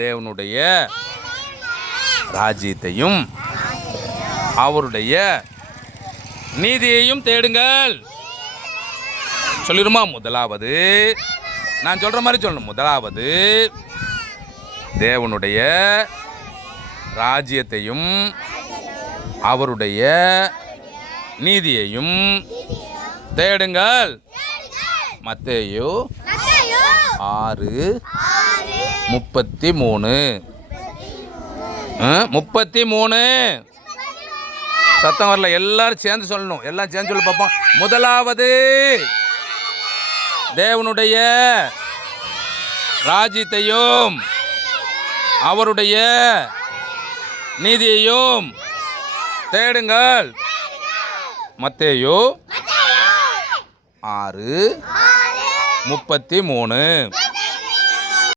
தேவனுடைய ராஜ்யத்தையும் அவருடைய நீதியையும் தேடுங்கள். சொல்லிருமா? முதலாவது நான் சொல்ற மாதிரி சொல்லணும். முதலாவது தேவனுடைய ராஜ்யத்தையும் அவருடைய நீதியையும் தேடுங்கள். மத்தேயு 6:33. சத்தம் வரல, எல்லாரும் சேர்ந்து சொல்லணும். எல்லாம் சேர்ந்து சொல்லி பார்ப்போம். முதலாவது தேவனுடைய ராஜ்யத்தையும் அவருடைய நீதியையும் தேடுங்கள். மத்தேயு 6:33.